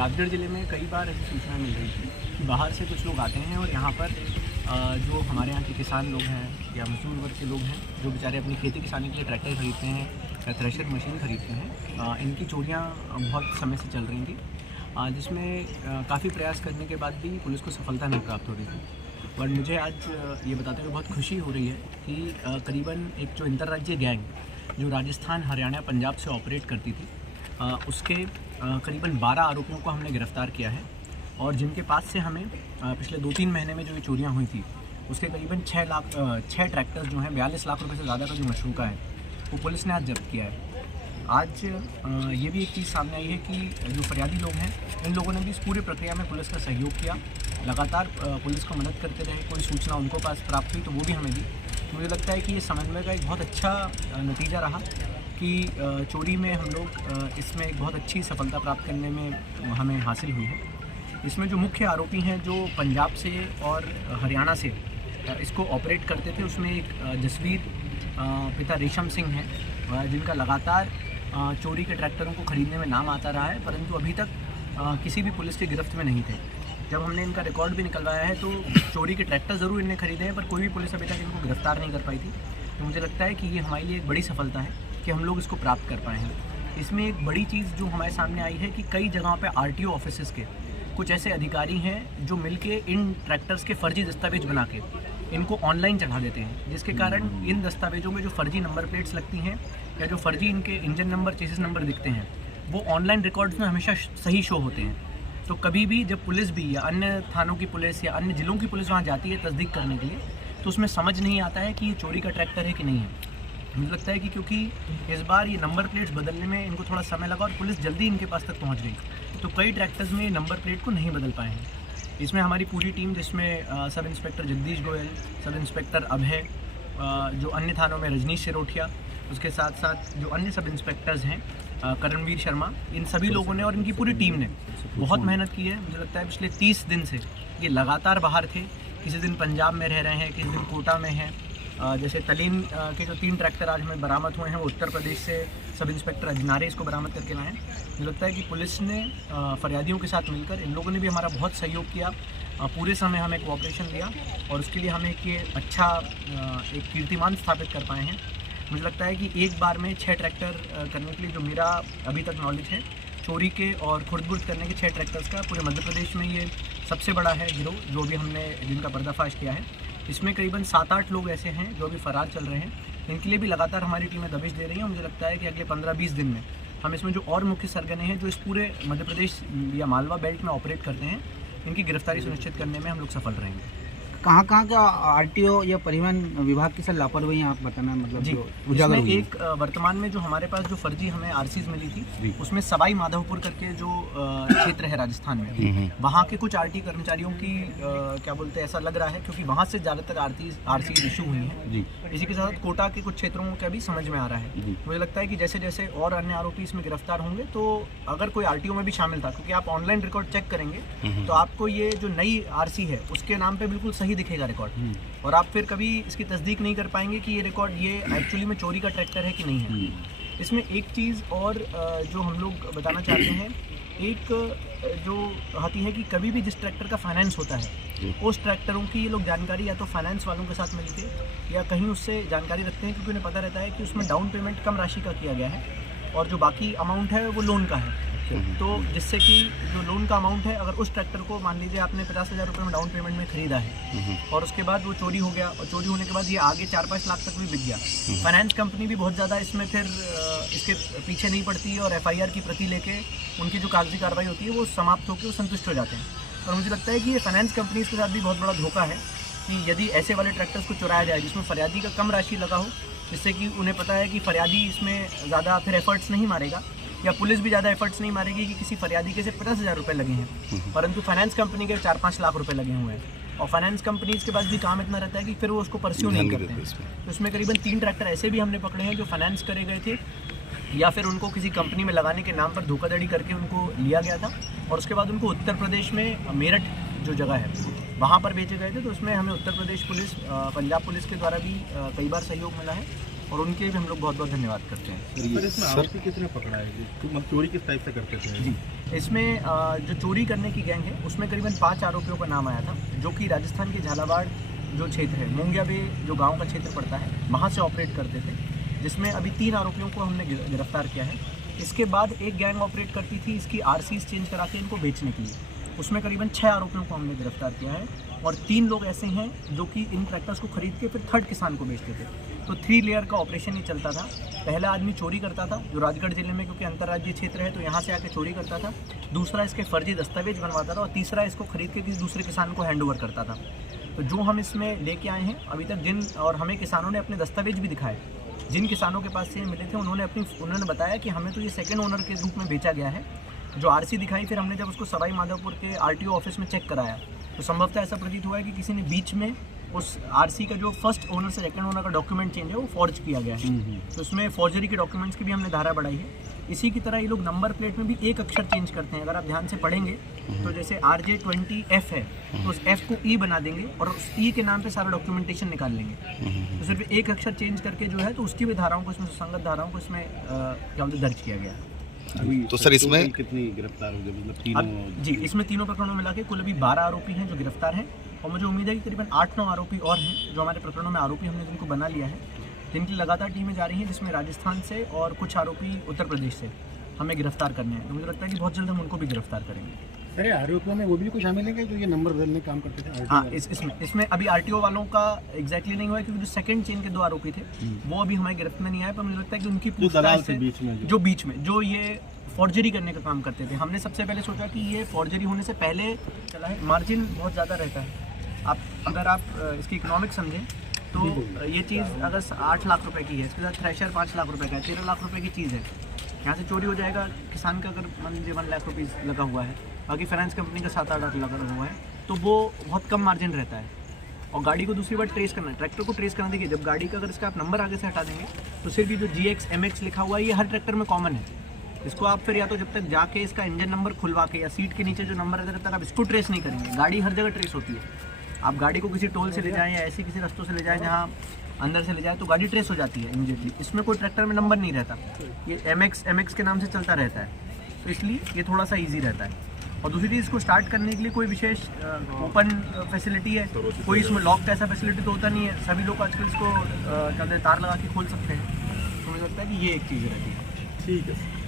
राजगढ़ ज़िले में कई बार ऐसी सूचना मिल रही थी कि बाहर से कुछ लोग आते हैं और यहाँ पर जो हमारे यहाँ के किसान लोग हैं या मजदूर वर्ग के लोग हैं जो बेचारे अपनी खेती किसानी के लिए ट्रैक्टर खरीदते हैं या थ्रेशर मशीन खरीदते हैं, इनकी चोरियाँ बहुत समय से चल रही थी, जिसमें काफ़ी प्रयास करने के बाद भी पुलिस को सफलता नहीं प्राप्त हो रही थी। और मुझे आज ये बताते हुए बहुत खुशी हो रही है कि करीबन एक जो अंतर्राज्यीय गैंग जो राजस्थान, हरियाणा, पंजाब से ऑपरेट करती थी, उसके करीबन 12 आरोपियों को हमने गिरफ़्तार किया है और जिनके पास से हमें पिछले 2-3 महीने में जो ये चोरियाँ हुई थी उसके करीबन 6 ट्रैक्टर्स जो हैं 42 लाख रुपए से ज़्यादा का जो मशरूका है वो पुलिस ने आज जब्त किया है। आज ये भी एक चीज़ सामने आई है कि जो फरियादी लोग हैं इन लोगों ने भी इस पूरी प्रक्रिया में पुलिस का सहयोग किया, लगातार पुलिस को मदद करते रहे, कोई सूचना उनको पास प्राप्त हुई तो वो भी हमें दी। मुझे लगता है कि ये समन्वय का एक बहुत अच्छा नतीजा रहा कि चोरी में हम लोग इसमें एक बहुत अच्छी सफलता प्राप्त करने में हमें हासिल हुई है। इसमें जो मुख्य आरोपी हैं जो पंजाब से और हरियाणा से इसको ऑपरेट करते थे, उसमें एक जसवीर पिता रेशम सिंह हैं जिनका लगातार चोरी के ट्रैक्टरों को ख़रीदने में नाम आता रहा है, परंतु अभी तक किसी भी पुलिस की गिरफ्त में नहीं थे। जब हमने इनका रिकॉर्ड भी निकलवाया है तो चोरी के ट्रैक्टर ज़रूर इन्हें खरीदे हैं पर कोई भी पुलिस अभी तक इनको गिरफ्तार नहीं कर पाई थी। तो मुझे लगता है कि ये हमारे लिए एक बड़ी सफलता है कि हम लोग इसको प्राप्त कर पाए हैं। इसमें एक बड़ी चीज़ जो हमारे सामने आई है कि कई जगहों पे आरटीओ ऑफिसेज़ के कुछ ऐसे अधिकारी हैं जो मिलके इन ट्रैक्टर्स के फर्जी दस्तावेज बना के इनको ऑनलाइन चढ़ा देते हैं, जिसके कारण इन दस्तावेजों में जो फर्जी नंबर प्लेट्स लगती हैं या जो फर्जी इनके इंजन नंबर, चेसिस नंबर दिखते हैं वो ऑनलाइन रिकॉर्ड्स में हमेशा सही शो होते हैं। तो कभी भी जब पुलिस भी या अन्य थानों की पुलिस या अन्य ज़िलों की पुलिस वहाँ जाती है तस्दीक करने के लिए तो उसमें समझ नहीं आता है कि ये चोरी का ट्रैक्टर है कि नहीं है। मुझे लगता है कि क्योंकि इस बार ये नंबर प्लेट्स बदलने में इनको थोड़ा समय लगा और पुलिस जल्दी इनके पास तक पहुंच गई, तो कई ट्रैक्टर्स में नंबर प्लेट को नहीं बदल पाए हैं। इसमें हमारी पूरी टीम जिसमें sub inspector Jagdish Goyal, sub inspector अभय, जो अन्य थानों में रजनीश सिरोठिया, उसके साथ साथ जो अन्य सब इंस्पेक्टर्स हैं करणवीर शर्मा, इन सभी लोगों ने और इनकी पूरी टीम ने बहुत मेहनत की है। मुझे लगता है पिछले 30 दिन से ये लगातार बाहर थे, किसी दिन पंजाब में रह रहे हैं, किसी दिन कोटा में हैं। जैसे तलीन के जो 3 ट्रैक्टर आज हमें बरामद हुए हैं वो उत्तर प्रदेश से सब इंस्पेक्टर अजनारे इसको बरामद करके लाए हैं। मुझे लगता है कि पुलिस ने फरियादियों के साथ मिलकर इन लोगों ने भी हमारा बहुत सहयोग किया, पूरे समय हमें कोऑपरेशन दिया और उसके लिए हमें ये अच्छा एक कीर्तिमान स्थापित कर पाए हैं। मुझे लगता है कि एक बार में 6 ट्रैक्टर करने के लिए जो मेरा अभी तक नॉलेज है, चोरी के और खुर्द-बुर्द करने के 6 ट्रैक्टर्स का पूरे मध्य प्रदेश में ये सबसे बड़ा है गिरोह जो भी हमने जिनका पर्दाफाश किया है। इसमें करीबन 7-8 लोग ऐसे हैं जो अभी फ़रार चल रहे हैं, इनके लिए भी लगातार हमारी टीमें दबिश दे रही हैं। मुझे लगता है कि अगले 15-20 दिन में हम इसमें जो और मुख्य सरगने हैं जो इस पूरे मध्य प्रदेश या मालवा बेल्ट में ऑपरेट करते हैं, इनकी गिरफ्तारी सुनिश्चित करने में हम लोग सफल रहेंगे। कहाँ का आरटीओ या परिवहन विभाग की सर लापरवाही आप बताना, मतलब जी, इसमें एक वर्तमान में जो हमारे पास जो फर्जी हमें आरसीज मिली थी उसमें सवाई माधोपुर करके जो क्षेत्र है राजस्थान में, वहाँ के कुछ आरटी कर्मचारियों की क्या बोलते हैं ऐसा लग रहा है क्योंकि वहाँ से ज़्यादातर आरसीज इशू हुई हैं। इसी के साथ कोटा के कुछ क्षेत्रों का भी समझ में आ रहा है। मुझे लगता है कि जैसे जैसे और अन्य आरोपी इसमें गिरफ्तार होंगे तो अगर कोई आरटीओ में भी शामिल था, क्योंकि आप ऑनलाइन रिकॉर्ड चेक करेंगे तो आपको ये जो नई आरसी है उसके नाम पे बिल्कुल सही दिखेगा रिकॉर्ड, और आप फिर कभी इसकी तस्दीक नहीं कर पाएंगे कि ये रिकॉर्ड ये एक्चुअली में चोरी का ट्रैक्टर है कि नहीं है। इसमें एक चीज़ और जो हम लोग बताना चाहते हैं, एक जो आती है कि कभी भी जिस ट्रैक्टर का फाइनेंस होता है उस ट्रैक्टरों की ये लोग जानकारी या तो फाइनेंस वालों के साथ मिलके या कहीं उससे जानकारी रखते हैं, क्योंकि उन्हें पता रहता है कि उसमें डाउन पेमेंट कम राशि का किया गया है और जो बाकी अमाउंट है वो लोन का है। तो जिससे कि जो लोन का अमाउंट है, अगर उस ट्रैक्टर को मान लीजिए आपने 50,000 रुपये में डाउन पेमेंट में खरीदा है और उसके बाद वो चोरी हो गया और चोरी होने के बाद ये आगे 4-5 लाख तक भी बिक गया, फाइनेंस कंपनी भी बहुत ज़्यादा इसमें फिर इसके पीछे नहीं पड़ती और FIR की प्रति लेके उनकी जो कागजी कार्रवाई होती है वो समाप्त होकर वो संतुष्ट हो जाते हैं। और मुझे लगता है कि ये फाइनेंस कंपनीज के साथ भी बहुत बड़ा धोखा है कि यदि ऐसे वाले ट्रैक्टर्स को चुराया जाए जिसमें फरियादी का कम राशि लगा हो, जिससे कि उन्हें पता है कि फरियादी इसमें ज़्यादा फिर एफर्ट्स नहीं मारेगा या पुलिस भी ज़्यादा एफर्ट्स नहीं मारेगी कि किसी फरियादी के से 50,000 रुपये लगे हैं, परंतु फाइनेंस कंपनी के 4-5 लाख रुपए लगे हुए हैं और फाइनेंस कंपनीज के पास भी काम इतना रहता है कि फिर वो उसको परस्यू नहीं करते हैं। तो उसमें करीबन 3 ट्रैक्टर ऐसे भी हमने पकड़े हैं जो फाइनेंस करे गए थे या फिर उनको किसी कंपनी में लगाने के नाम पर धोखाधड़ी करके उनको लिया गया था और उसके बाद उनको उत्तर प्रदेश में मेरठ जो जगह है वहाँ पर बेचे गए थे। तो उसमें हमें उत्तर प्रदेश पुलिस, पंजाब पुलिस के द्वारा भी कई बार सहयोग मिला है और उनके भी हम लोग बहुत बहुत धन्यवाद करते हैं। सर इसमें आरोपी कितने पकड़ा है? मतलब चोरी किस टाइप से करते थे? जी, इसमें जो चोरी करने की गैंग है उसमें करीबन 5 आरोपियों का नाम आया था, जो कि राजस्थान के झालावाड़ जो क्षेत्र है, मूंगिया बे जो गांव का क्षेत्र पड़ता है, वहां से ऑपरेट करते थे, जिसमें अभी 3 आरोपियों को हमने गिरफ्तार किया है। इसके बाद एक गैंग ऑपरेट करती थी इसकी आरसीज चेंज करा के इनको बेचने के लिए, उसमें करीबन 6 आरोपियों को हमने गिरफ्तार किया है और 3 लोग ऐसे हैं जो कि इन ट्रैक्टर्स को खरीद के फिर थर्ड किसान को बेचते थे। तो 3 लेयर का ऑपरेशन ये चलता था। पहला आदमी चोरी करता था जो राजगढ़ जिले में, क्योंकि अंतर्राज्यीय क्षेत्र है तो यहाँ से आके चोरी करता था। दूसरा इसके फर्जी दस्तावेज बनवाता था और तीसरा इसको खरीद के किसी दूसरे किसान को हैंड ओवर करता था। तो जो हम इसमें लेके आए हैं अभी तक और हमें किसानों ने अपने दस्तावेज भी दिखाए, जिन किसानों के पास से मिले थे उन्होंने बताया कि हमें तो ये सेकंड ओनर के रूप में बेचा गया है। जो आरसी दिखाई, फिर हमने जब उसको सवाई माधोपुर के आरटीओ ऑफिस में चेक कराया तो संभवतः ऐसा प्रतीत हुआ है कि किसी ने बीच में उस आरसी का जो फर्स्ट ओनर से सेकंड ओनर का डॉक्यूमेंट चेंज है वो फॉर्ज किया गया है। तो उसमें फॉर्जरी के डॉक्यूमेंट्स की भी हमने धारा बढ़ाई है। इसी की तरह ये लोग नंबर प्लेट में भी एक अक्षर चेंज करते हैं। अगर आप ध्यान से पढ़ेंगे तो जैसे RJ20F है तो उस F को E बना देंगे और उस E के नाम पे सारा डॉक्यूमेंटेशन निकाल लेंगे। तो सिर्फ एक अक्षर चेंज करके जो है तो उसकी भी धाराओं को, इसमें सुसंगत धाराओं को इसमें क्या बोलते दर्ज किया गया है। तो सर इसमें कितनी गिरफ्तार हो गई, मतलब तीनों? जी, इसमें तीनों प्रकरणों में मिला के कुल अभी 12 आरोपी हैं जो गिरफ्तार हैं और मुझे उम्मीद है कि करीबन 8-9 आरोपी और हैं जो हमारे प्रकरणों में आरोपी हमने जिनको बना लिया है, जिनकी लगातार टीमें जा रही हैं, जिसमें राजस्थान से और कुछ आरोपी उत्तर प्रदेश से हमें गिरफ्तार करने हैं। तो मुझे लगता है कि बहुत जल्द हम उनको भी गिरफ्तार करेंगे। सर आरोपियों में वो भी कोई शामिल है जो ये नंबर बदलने काम करते थे? हाँ, इसमें अभी आरटीओ वालों का एग्जैक्टली नहीं हुआ है, क्योंकि जो सेकंड चेन के 2 आरोपी थे वो अभी हमारे गिरफ्त में नहीं आए। पर मुझे लगता है कि उनकी पूछताछ से जो बीच में जो ये फॉर्जरी करने का काम करते थे, हमने सबसे पहले सोचा कि ये फॉर्जरी होने से पहले चला है, मार्जिन बहुत ज़्यादा रहता है। अगर आप इसकी इकोनॉमिक समझें तो ये चीज़ अगर 8 लाख रुपए की है, इसके साथ थ्रेशर 5 लाख रुपए का है, 13 लाख रुपए की चीज़ है, यहाँ से चोरी हो जाएगा। किसान का अगर मान लीजिए 1 लाख रुपीज़ लगा हुआ है, बाकी फाइनेंस कंपनी का 7-8 लाख लगा हुआ है, तो वो बहुत कम मार्जिन रहता है। और गाड़ी को दूसरी बार ट्रेस करना, ट्रैक्टर को ट्रेस करना, देखिए जब गाड़ी का अगर इसका आप नंबर आगे से हटा देंगे तो सिर्फ ये जो GX MX लिखा हुआ है ये हर ट्रैक्टर में कॉमन है। इसको आप फिर या तो जब तक जाके इसका इंजन नंबर खुलवा के या सीट के नीचे जो नंबर रहता है तब तक आप इसको ट्रेस नहीं करेंगे। गाड़ी हर जगह ट्रेस होती है। आप गाड़ी को किसी टोल से ले जाएं या ऐसे किसी रास्तों से ले जाएं जहाँ अंदर से ले जाए तो गाड़ी ट्रेस हो जाती है इमीडिएटली। इसमें कोई ट्रैक्टर में नंबर नहीं रहता, ये MX के नाम से चलता रहता है, तो इसलिए ये थोड़ा सा ईजी रहता है। और दूसरी चीज़, इसको स्टार्ट करने के लिए कोई विशेष ओपन फैसिलिटी है, कोई इसमें लॉक का ऐसा फैसिलिटी तो होता नहीं है। सभी लोग आजकल इसको तार लगा के खोल सकते हैं, तो मुझे लगता है कि ये एक चीज़ रहती है। ठीक है।